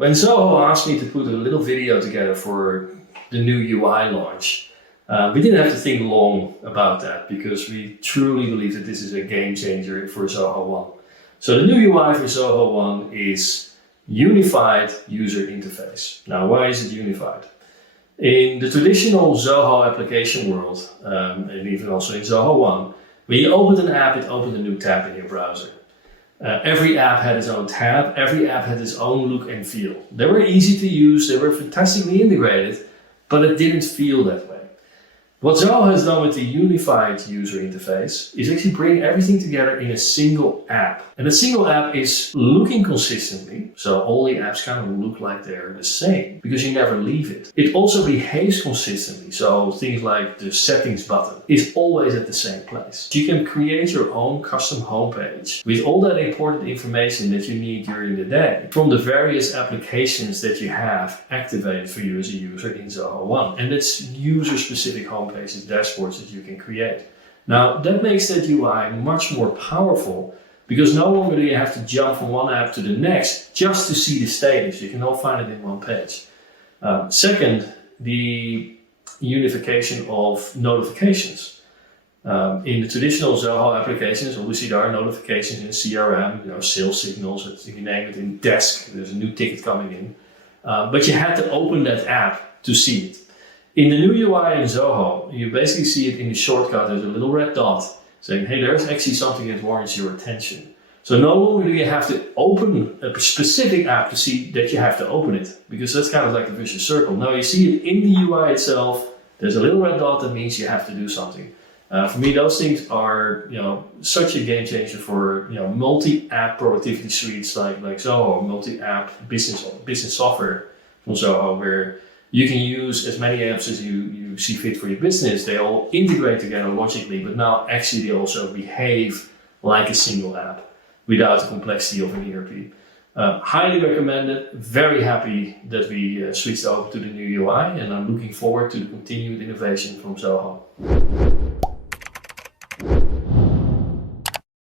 When Zoho asked me to put a little video together for the new UI launch, we didn't have to think long about that because we truly believe that this is a game changer for Zoho One. So the new UI for Zoho One is unified user interface. Now, why is it unified? In the traditional Zoho application world, and even also in Zoho One, when you opened an app, it opened a new tab in your browser. Every app had its own tab, every app had its own look and feel. They were easy to use, they were fantastically integrated, but it didn't feel that way. What Zoho has done with the unified user interface is actually bring everything together in a single app. And a single app is looking consistently, so all the apps kind of look like they're the same because you never leave it. It also behaves consistently, so things like the settings button is always at the same place. You can create your own custom homepage with all that important information that you need during the day from the various applications that you have activated for you as a user in Zoho One. And it's user-specific homepages, dashboards that you can create. Now, that makes that UI much more powerful because no longer do you have to jump from one app to the next just to see the status. You can all find it in one page. Second, the unification of notifications. In the traditional Zoho applications, obviously there are notifications in CRM, sales signals, if you name it, in desk, there's a new ticket coming in. But you had to open that app to see it. In the new UI in Zoho, you basically see it in the shortcut. There's a little red dot saying, hey, there's actually something that warrants your attention. So no longer do you have to open a specific app to see that you have to open it, because that's kind of like a vicious circle. Now you see it in the UI itself. There's a little red dot that means you have to do something. For me, those things are such a game changer for multi-app productivity suites like Zoho, multi-app business software from Zoho, where you can use as many apps as you see fit for your business. They all integrate together logically, but now actually they also behave like a single app without the complexity of an ERP. Highly recommended. Very happy that we switched over to the new UI, and I'm looking forward to the continued innovation from Zoho.